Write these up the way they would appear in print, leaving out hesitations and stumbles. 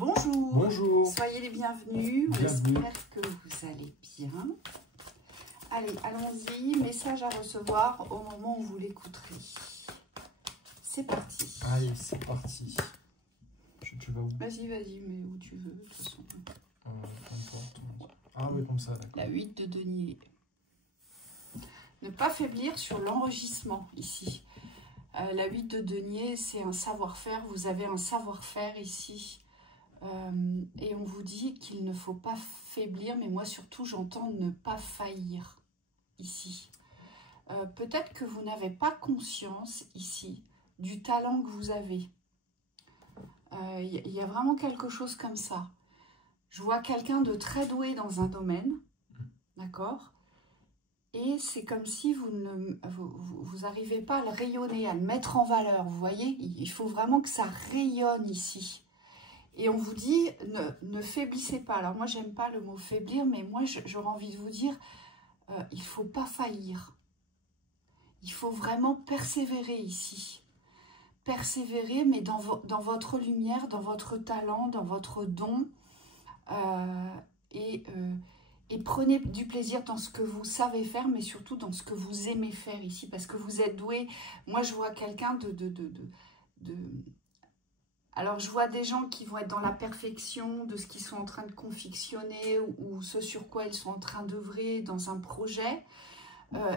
Bonjour. Bonjour. Soyez les bienvenus. Bienvenue. J'espère que vous allez bien. Allez, allons-y. Message à recevoir au moment où vous l'écouterez. C'est parti. Allez, c'est parti. Tu vas où? Vas-y, mais où tu veux, de toute façon. Peu importe. Ah oui, comme ça, d'accord. La 8 de denier. Ne pas faiblir sur l'enregistrement, ici. La 8 de denier, c'est un savoir-faire. Vous avez un savoir-faire ici. Et on vous dit qu'il ne faut pas faiblir, mais moi surtout j'entends ne pas faillir ici. Peut-être que vous n'avez pas conscience ici du talent que vous avez. Y a vraiment quelque chose comme ça. Je vois quelqu'un de très doué dans un domaine, d'accord? Et c'est comme si vous n'arrivez pas à le rayonner, à le mettre en valeur. Vous voyez, il faut vraiment que ça rayonne ici. Et on vous dit, ne faiblissez pas. Alors moi, j'aime pas le mot faiblir, mais moi, j'aurais envie de vous dire, il ne faut pas faillir. Il faut vraiment persévérer ici. Persévérer, mais dans votre lumière, dans votre talent, dans votre don. Et prenez du plaisir dans ce que vous savez faire, mais surtout dans ce que vous aimez faire ici. Parce que vous êtes doué. Moi, je vois quelqu'un Alors, je vois des gens qui vont être dans la perfection de ce qu'ils sont en train de confectionner ou ce sur quoi ils sont en train d'œuvrer dans un projet.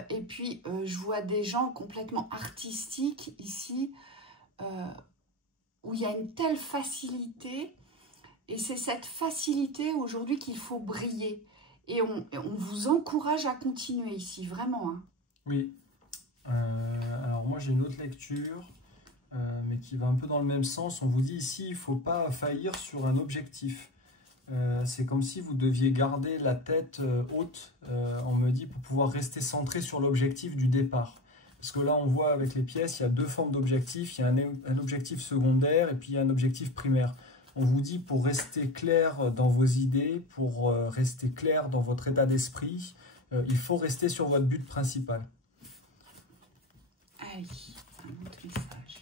Et puis, je vois des gens complètement artistiques ici, où il y a une telle facilité. Et c'est cette facilité aujourd'hui qu'il faut briller. Et on vous encourage à continuer ici, vraiment. Hein. Oui. Alors moi, j'ai une autre lecture. Mais qui va un peu dans le même sens. On vous dit ici, il ne faut pas faillir sur un objectif. C'est comme si vous deviez garder la tête haute, on me dit, pour pouvoir rester centré sur l'objectif du départ. Parce que là, on voit avec les pièces, il y a deux formes d'objectifs. Il y a un objectif secondaire et puis il y a un objectif primaire. On vous dit, pour rester clair dans vos idées, pour rester clair dans votre état d'esprit, il faut rester sur votre but principal. Allez, un autre message.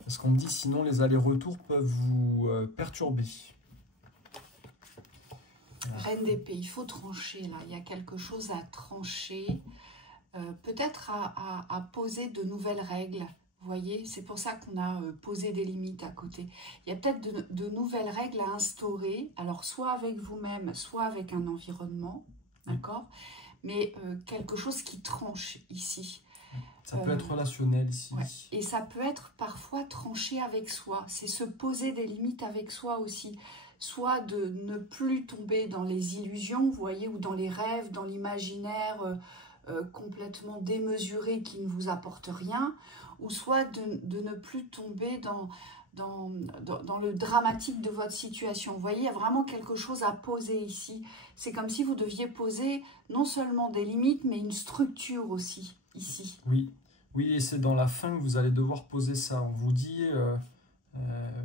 Parce qu'on me dit, sinon les allers-retours peuvent vous perturber. Reine d'épée, il faut trancher là. Il y a quelque chose à trancher. Peut-être à poser de nouvelles règles. Vous voyez, c'est pour ça qu'on a posé des limites à côté. Il y a peut-être de nouvelles règles à instaurer. Alors, soit avec vous-même, soit avec un environnement. D'accord? Mais quelque chose qui tranche ici. Ça peut être relationnel ici. Ouais. Et ça peut être parfois tranché avec soi. C'est se poser des limites avec soi aussi. Soit de ne plus tomber dans les illusions, vous voyez, ou dans les rêves, dans l'imaginaire complètement démesuré qui ne vous apporte rien, ou soit de ne plus tomber dans le dramatique de votre situation. Vous voyez, il y a vraiment quelque chose à poser ici. C'est comme si vous deviez poser non seulement des limites, mais une structure aussi. Ici. Oui, et c'est dans la fin que vous allez devoir poser ça. On vous dit,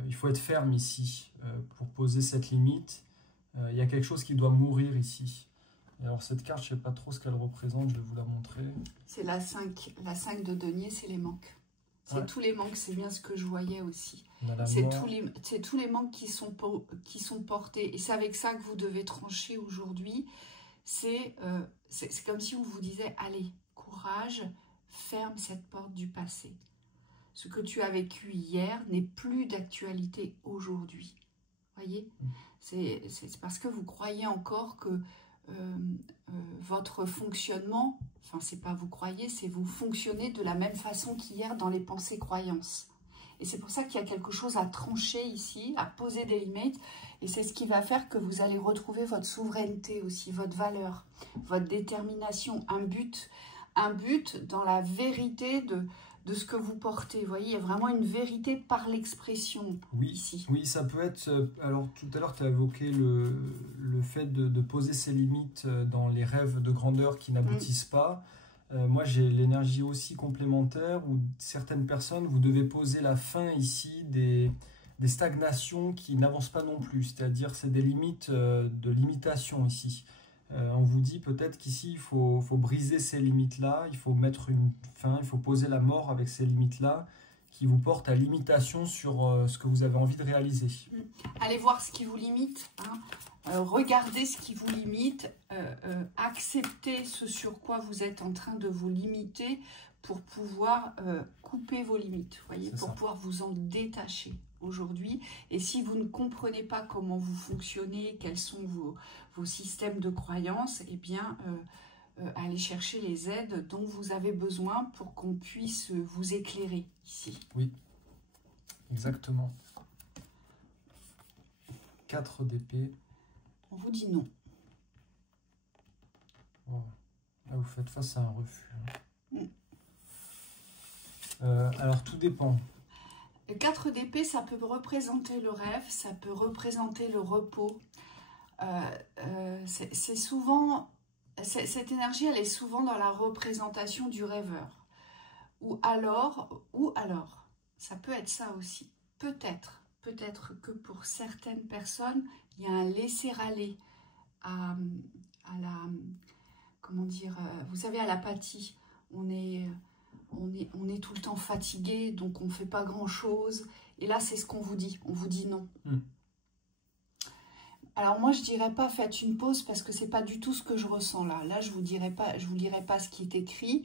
il faut être ferme ici pour poser cette limite. Il y a quelque chose qui doit mourir ici. Et alors cette carte, je ne sais pas trop ce qu'elle représente, je vais vous la montrer. C'est la 5 de denier, c'est les manques. C'est tous les manques, c'est bien ce que je voyais aussi. C'est tous les manques qui sont portés. Et c'est avec ça que vous devez trancher aujourd'hui. C'est comme si on vous disait, allez, courage, ferme cette porte du passé. Ce que tu as vécu hier n'est plus d'actualité aujourd'hui. Voyez, c'est parce que vous croyez encore que votre fonctionnement, enfin c'est pas vous croyez, c'est vous fonctionnez de la même façon qu'hier dans les pensées croyances. Et c'est pour ça qu'il y a quelque chose à trancher ici, à poser des limites. Et c'est ce qui va faire que vous allez retrouver votre souveraineté aussi, votre valeur, votre détermination, un but dans la vérité de ce que vous portez. Vous voyez, il y a vraiment une vérité par l'expression ici. Oui, ça peut être... Alors, tout à l'heure, tu as évoqué le fait de poser ses limites dans les rêves de grandeur qui n'aboutissent pas. Moi, j'ai l'énergie aussi complémentaire où certaines personnes, vous devez poser la fin ici des stagnations qui n'avancent pas non plus. C'est-à-dire, c'est des limites de limitation ici. On vous dit peut-être qu'ici, il faut briser ces limites-là, il faut mettre une fin, il faut poser la mort avec ces limites-là qui vous portent à l'imitation sur ce que vous avez envie de réaliser. Allez voir ce qui vous limite, hein. Regardez ce qui vous limite, acceptez ce sur quoi vous êtes en train de vous limiter pour pouvoir couper vos limites, voyez, pour pouvoir vous en détacher aujourd'hui. Et si vous ne comprenez pas comment vous fonctionnez, quels sont vos systèmes de croyances, eh bien, allez chercher les aides dont vous avez besoin pour qu'on puisse vous éclairer ici. Oui, exactement. 4 d'épée. On vous dit non. Wow. Là, vous faites face à un refus. Alors, tout dépend. 4 d'épée, ça peut représenter le rêve, ça peut représenter le repos. C'est souvent... Cette énergie, elle est souvent dans la représentation du rêveur. Ou alors, ça peut être ça aussi. Peut-être que pour certaines personnes, il y a un laisser-aller à la, comment dire, vous savez, à l'apathie. On est tout le temps fatigué, donc on ne fait pas grand-chose. Et là, c'est ce qu'on vous dit. On vous dit non. Alors moi, je ne dirais pas faites une pause parce que ce n'est pas du tout ce que je ressens là. Là, je ne vous dirai pas ce qui est écrit.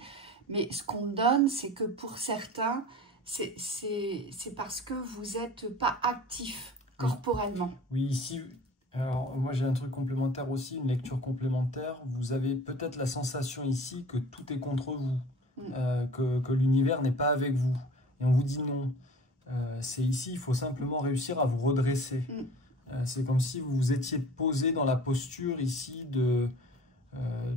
Mais ce qu'on donne, c'est que pour certains, c'est parce que vous n'êtes pas actif corporellement. Oui, ici, alors moi j'ai un truc complémentaire aussi, une lecture complémentaire. Vous avez peut-être la sensation ici que tout est contre vous, que l'univers n'est pas avec vous. Et on vous dit non. C'est ici, il faut simplement réussir à vous redresser. C'est comme si vous vous étiez posé dans la posture ici de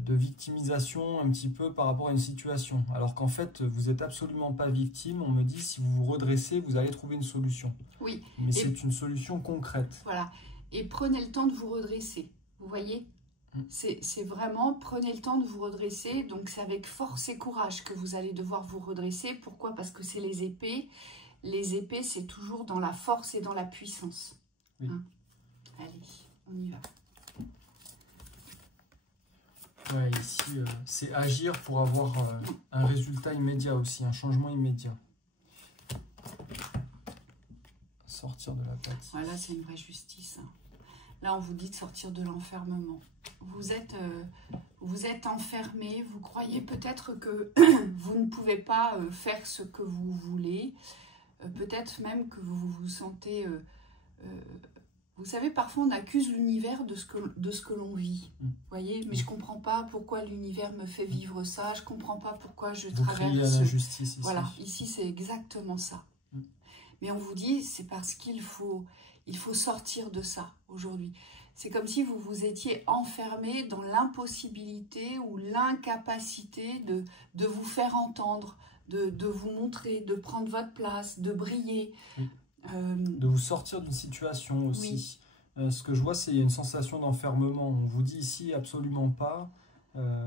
victimisation un petit peu par rapport à une situation. Alors qu'en fait, vous n'êtes absolument pas victime. On me dit, si vous vous redressez, vous allez trouver une solution. Oui. Mais c'est une solution concrète. Voilà. Et prenez le temps de vous redresser. Vous voyez ? C'est vraiment, prenez le temps de vous redresser. Donc, c'est avec force et courage que vous allez devoir vous redresser. Pourquoi ? Parce que c'est les épées. Les épées, c'est toujours dans la force et dans la puissance. Oui. Hein ? Allez, on y va. Ouais, ici, c'est agir pour avoir un résultat immédiat aussi, un changement immédiat. Sortir de l'apathie. Voilà, c'est une vraie justice. Là, on vous dit de sortir de l'enfermement. Vous êtes enfermé, vous croyez peut-être que vous ne pouvez pas faire ce que vous voulez. Peut-être même que vous vous sentez... vous savez, parfois on accuse l'univers de ce que l'on vit. Voyez, mais je ne comprends pas pourquoi l'univers me fait vivre ça. Je ne comprends pas pourquoi je traverse... Vous criez à l'injustice ici. Voilà, ici c'est exactement ça. Mais on vous dit, c'est parce qu'il faut sortir de ça aujourd'hui. C'est comme si vous vous étiez enfermé dans l'impossibilité ou l'incapacité de vous faire entendre, de vous montrer, de prendre votre place, de briller. Oui. De vous sortir d'une situation aussi. Oui. Ce que je vois, c'est une sensation d'enfermement. On vous dit ici absolument pas,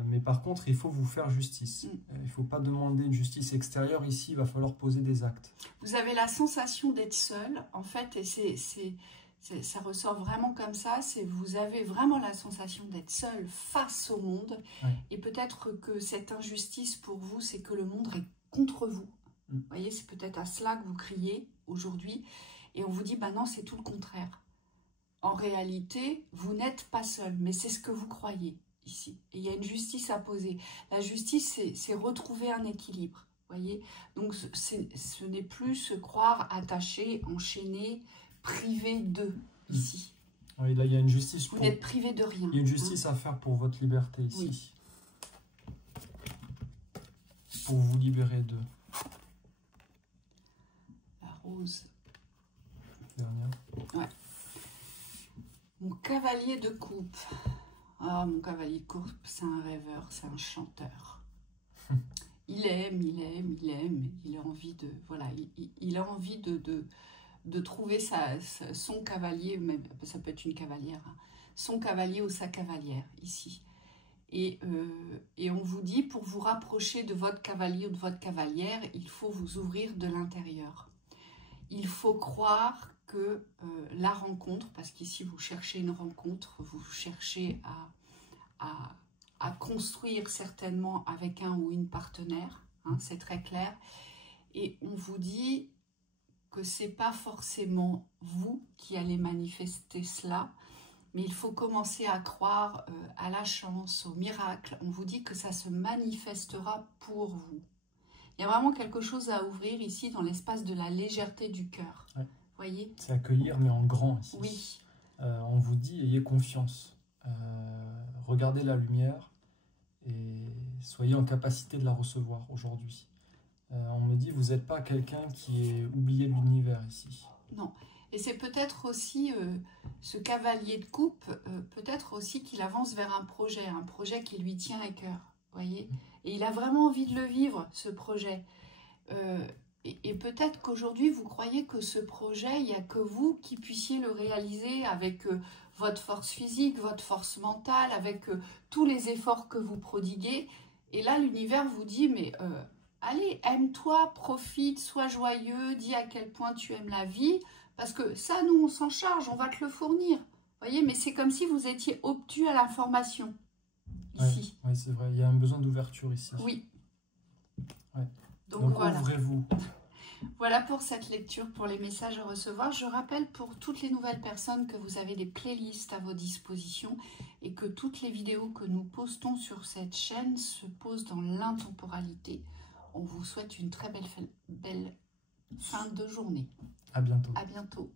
mais par contre, il faut vous faire justice. Il ne faut pas demander une justice extérieure. Ici, il va falloir poser des actes. Vous avez la sensation d'être seul, en fait, et ça ressort vraiment comme ça. Vous avez vraiment la sensation d'être seul face au monde. Oui. Et peut-être que cette injustice pour vous, c'est que le monde est contre vous. Vous voyez, c'est peut-être à cela que vous criez aujourd'hui. Et on vous dit, bah non, c'est tout le contraire. En réalité, vous n'êtes pas seul, mais c'est ce que vous croyez ici. Et il y a une justice à poser. La justice, c'est retrouver un équilibre. Voyez, donc ce n'est plus se croire attaché, enchaîné, privé d'eux ici. Oui, là il y a une justice. Vous n'êtes privé de rien. Il y a une justice à faire pour votre liberté ici. Oui. Pour vous libérer d'eux. La rose. Dernière. Ouais. Mon cavalier de coupe. Ah, mon cavalier de coupe, c'est un rêveur, c'est un chanteur. Il aime, il a envie de, voilà, il a envie de trouver son cavalier, même, ça peut être une cavalière, hein, son cavalier ou sa cavalière, ici. Et on vous dit, pour vous rapprocher de votre cavalier ou de votre cavalière, il faut vous ouvrir de l'intérieur. Il faut croire que la rencontre, parce qu'ici vous cherchez une rencontre, vous cherchez à construire certainement avec un ou une partenaire, hein, c'est très clair. Et on vous dit, que c'est pas forcément vous qui allez manifester cela, mais il faut commencer à croire à la chance, au miracle. On vous dit que ça se manifestera pour vous. Il y a vraiment quelque chose à ouvrir ici dans l'espace de la légèreté du cœur. Ouais. Voyez? C'est accueillir, mais en grand ici. Oui. On vous dit, ayez confiance. Regardez la lumière et soyez en capacité de la recevoir aujourd'hui. On me dit, vous n'êtes pas quelqu'un qui est oublié de l'univers ici. Non. Et c'est peut-être aussi ce cavalier de coupe, peut-être aussi qu'il avance vers un projet qui lui tient à cœur. Voyez? Et il a vraiment envie de le vivre, ce projet. Et peut-être qu'aujourd'hui, vous croyez que ce projet, il n'y a que vous qui puissiez le réaliser avec votre force physique, votre force mentale, avec tous les efforts que vous prodiguez. Et là, l'univers vous dit, mais allez, aime-toi, profite, sois joyeux, dis à quel point tu aimes la vie, parce que ça, nous, on s'en charge, on va te le fournir. Voyez, mais c'est comme si vous étiez obtus à l'information, ici. Oui, c'est vrai, il y a un besoin d'ouverture ici. Oui. Ouais. Donc voilà. Ouvrez-vous. Voilà pour cette lecture, pour les messages à recevoir. Je rappelle pour toutes les nouvelles personnes que vous avez des playlists à vos dispositions et que toutes les vidéos que nous postons sur cette chaîne se posent dans l'intemporalité. On vous souhaite une très belle fin de journée. À bientôt. À bientôt.